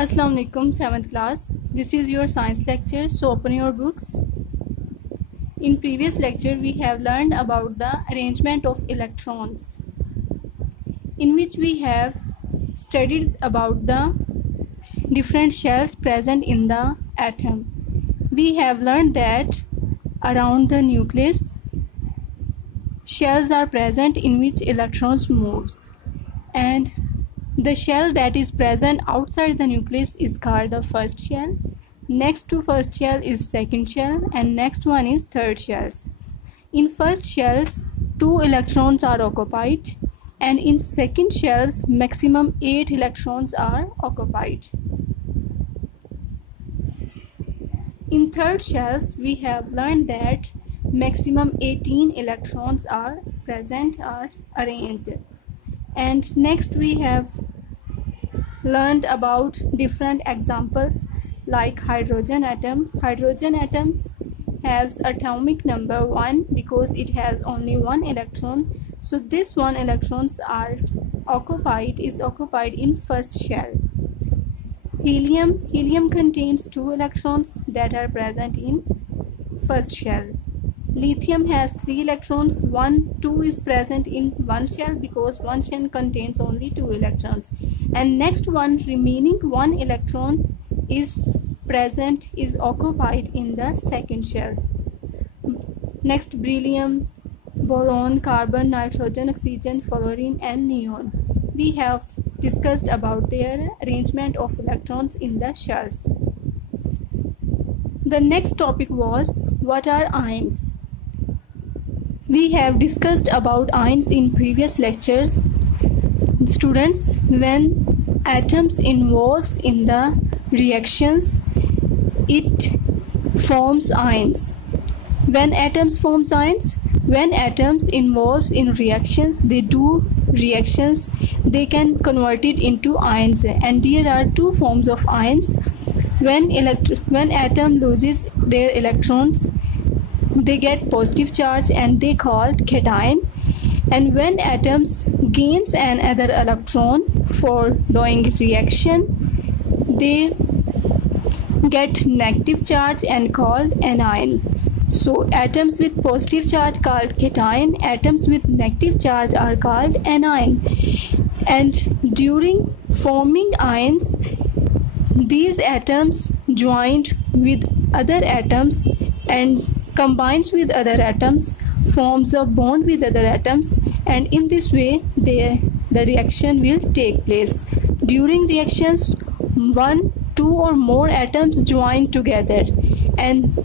Assalamu alaikum 7th class. This is your science lecture, so open your books. In previous lecture we have learned about the arrangement of electrons, in which we have studied about the different shells present in the atom. We have learned that around the nucleus shells are present in which electrons moves, and the shell that is present outside the nucleus is called the first shell. Next to first shell is second shell, and next one is third shells. In first shells 2 electrons are occupied, and in second shells maximum 8 electrons are occupied. In third shells we have learned that maximum 18 electrons are present, are arranged. And next we have learned about different examples like hydrogen atom. Hydrogen atoms has atomic number 1 because it has only 1 electron. So this 1 electrons is occupied in first shell. Helium contains 2 electrons that are present in first shell. Lithium has 3 electrons. 2 is present in one shell because one shell contains only 2 electrons. And next one, remaining 1 electron is occupied in the second shells. Next, beryllium, boron, carbon, nitrogen, oxygen, fluorine and neon. We have discussed about their arrangement of electrons in the shells. The next topic was, what are ions? We have discussed about ions in previous lectures. Students, when atoms involves in the reactions, it forms ions. When atoms forms ions, when atoms involves in reactions, they do reactions, they can convert it into ions. And there are two forms of ions. When atom loses their electrons, they get positive charge and they called cation. And when atoms gains another electron for doing reaction, they get negative charge and called anion. So atoms with positive charge called cation, atoms with negative charge are called anion. And during forming ions, these atoms joined with other atoms and combines with other atoms, forms a bond with other atoms, and in this way the reaction will take place. During reactions, 1, 2 or more atoms join together, and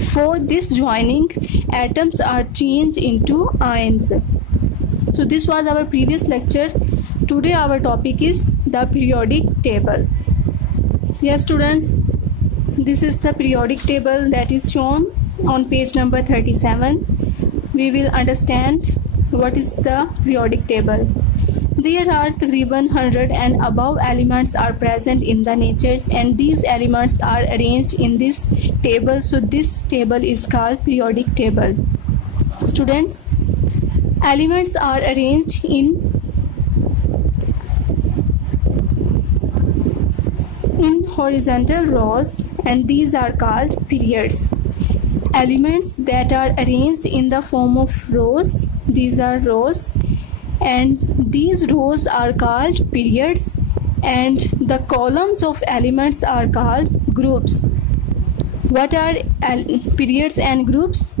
for this joining, atoms are changed into ions. So this was our previous lecture. Today our topic is the periodic table. Yes students, this is the periodic table that is shown on page number 37. We will understand what is the periodic table. There are takriban 100 and above elements are present in the natures, and these elements are arranged in this table. So this table is called periodic table. Students, elements are arranged in horizontal rows, and these are called periods. Elements that are arranged in the form of rows, these are rows, and these rows are called periods, and the columns of elements are called groups. What are periods and groups?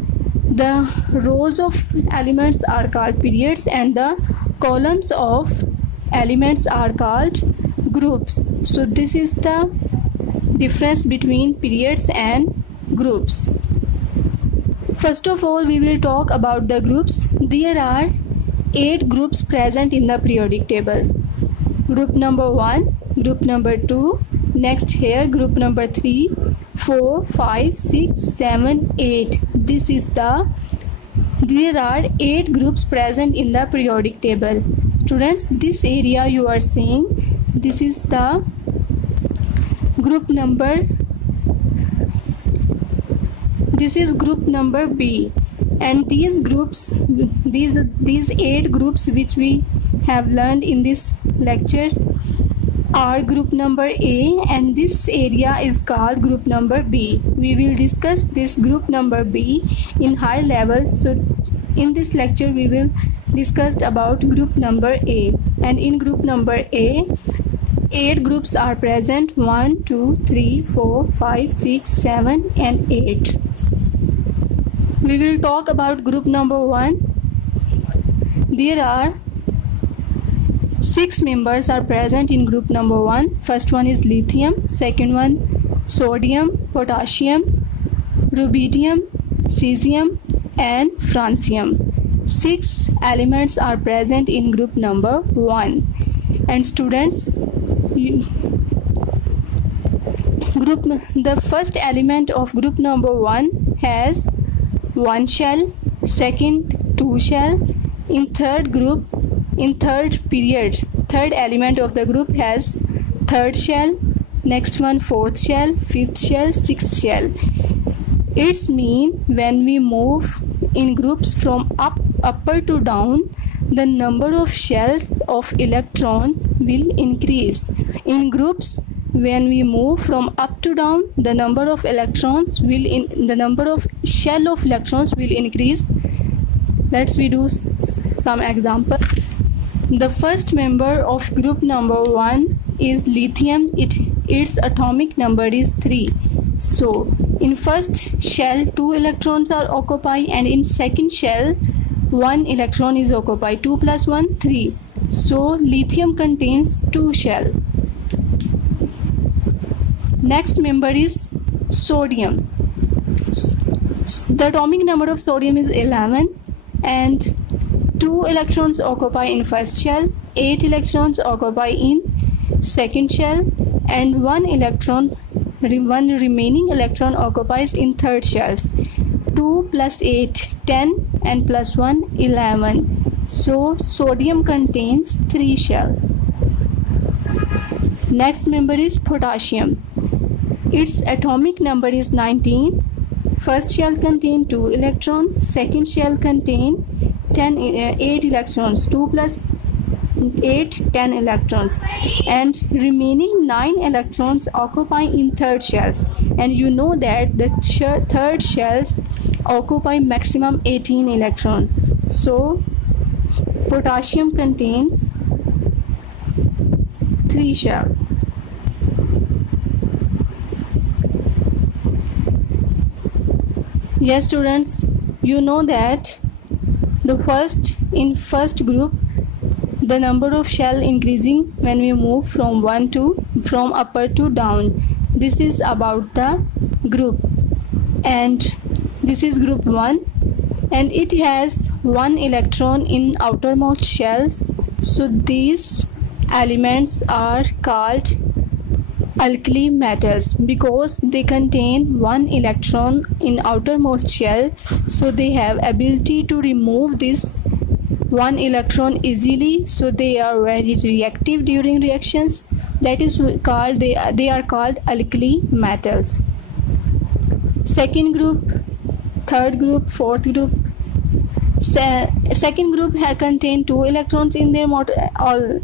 The rows of elements are called periods and the columns of elements are called groups. So this is the difference between periods and groups. First of all, we will talk about the groups. There are 8 groups present in the periodic table. Group number 1, group number 2, next here group number 3, 4, 5, 6, 7, 8. There are 8 groups present in the periodic table. Students, this area you are seeing, this is the group number, this is group number B, and these groups, these 8 groups which we have learned in this lecture, are group number A, and this area is called group number B. We will discuss this group number B in high level. So in this lecture we will discuss about group number A, and in group number A 8 groups are present: 1 2 3 4 5 6 7 and 8. We will talk about group number 1. There are 6 members are present in group number 1. First one is lithium, second one sodium, potassium, rubidium, cesium and francium. 6 elements are present in group number 1. And students, the first element of group number 1 has 1 shell, second 2 shell. In third element of the group has 3rd shell, next one 4th shell, 5th shell, 6th shell. It's mean when we move in groups from upper to down, the number of shells of electrons will increase. In groups, when we move from up to down, the number of shell of electrons will increase. Let's we do some example. The first member of group number 1 is lithium. Its atomic number is 3. So in first shell 2 electrons are occupied, and in second shell 1 electron is occupied. 2 plus 1 3. So lithium contains 2 shell. Next member is sodium. The atomic number of sodium is 11, and 2 electrons occupy in first shell, 8 electrons occupy in second shell, and 1 remaining electron occupies in third shells. 2 plus 8 10, and plus 1 11. So sodium contains 3 shells. Next member is potassium. Its atomic number is 19. First shell contain 2 electrons, second shell contain 8 electrons. 2 plus 8 10 electrons, and remaining 9 electrons occupy in third shells. And you know that the third shells occupy maximum 18 electrons. So potassium contains 3 shells. Yes students, you know that in first group the number of shell increasing when we move from upper to down. This is about the group, and this is group 1, and it has 1 electron in outermost shells. So these elements are called alkali metals because they contain 1 electron in outermost shell. So they have ability to remove this 1 electron easily, so they are very reactive during reactions. That is called they are called alkali metals. Second group, third group, fourth group. Second group contain 2 electrons in their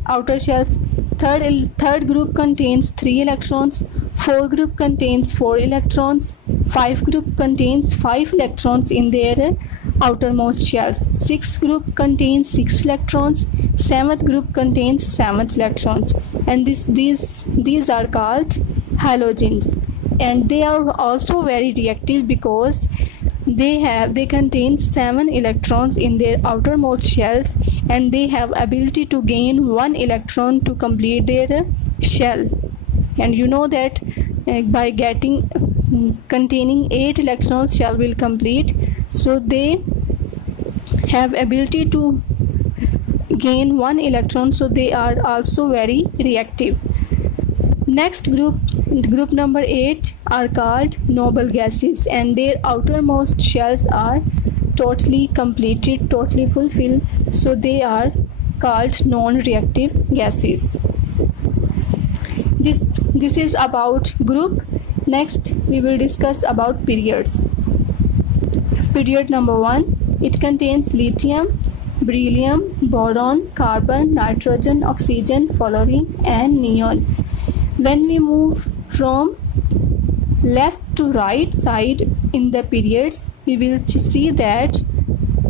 outer shells. Third group contains 3 electrons. Fourth group contains 4 electrons. 5th group contains 5 electrons in their outermost shells. 6th group contains 6 electrons. 7th group contains 7 electrons, and these are called halogens, and they are also very reactive because they contain 7 electrons in their outermost shells, and they have ability to gain 1 electron to complete their shell. And you know that by containing 8 electrons, shell will complete. So they have ability to gain 1 electron, so they are also very reactive. Next group number 8 are called noble gases, and their outermost shells are totally completed, totally fulfilled, so they are called non-reactive gases. This is about group. Next we will discuss about periods. Period number 1, it contains lithium, beryllium, boron, carbon, nitrogen, oxygen, fluorine, and neon. When we move from left to right side in the periods, we will see that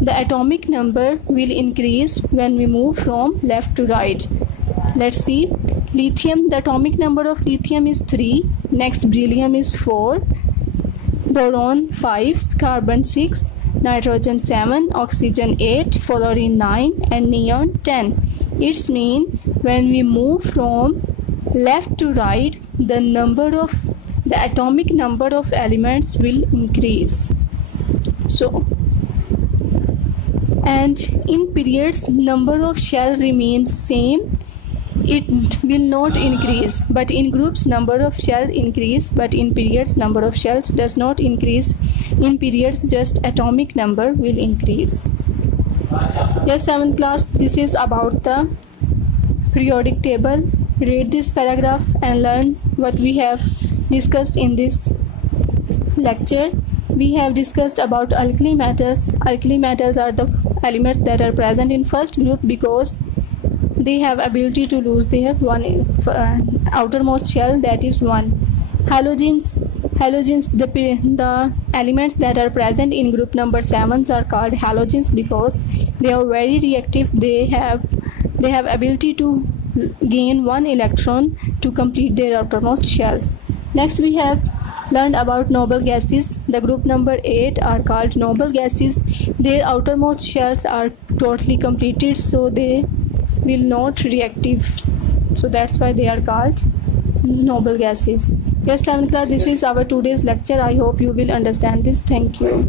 the atomic number will increase when we move from left to right. Let's see. Lithium, the atomic number of lithium is 3. Next, beryllium is 4. Boron 5, carbon 6, nitrogen 7, oxygen 8, fluorine 9, and neon 10. It's mean when we move from left to right, the atomic number of elements will increase. So, and in periods, number of shell remains same. It will not increase, but in groups number of shell increase, but in periods number of shells does not increase. In periods just atomic number will increase. Yes, 7th class, this is about the periodic table. Read this paragraph and learn what we have discussed in this lecture. We have discussed about alkali metals. Alkali metals are the elements that are present in first group because they have ability to lose their outermost shell, that is 1. Halogens, the elements that are present in group number 7 are called halogens because they are very reactive. They have ability to gain 1 electron to complete their outermost shells. Next, we have learned about noble gases. The group number 8 are called noble gases. Their outermost shells are totally completed, so they will not reactive, so that's why they are called noble gases. Yes, 7th class, this is our today's lecture. I hope you will understand this. Thank you.